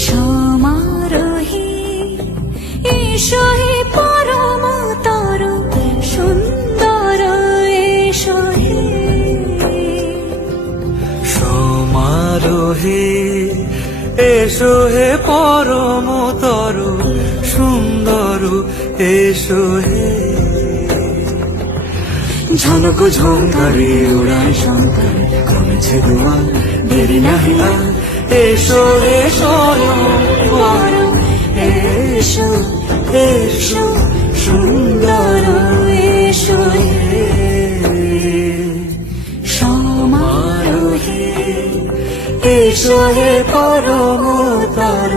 সমারোহে এসো হে পরমতর সুন্দর এসো হে সমারোহে এসো হে পরমতর সুন্দর এসো হে ঝনক ঝঙ্কারে উড়ায় শঙ্কর কমেছে দুয়ার দেরি নাহি আর এসো এসো পর এসো এসো সুন্দর এসো হে সমারোহে এসো হে পরমতর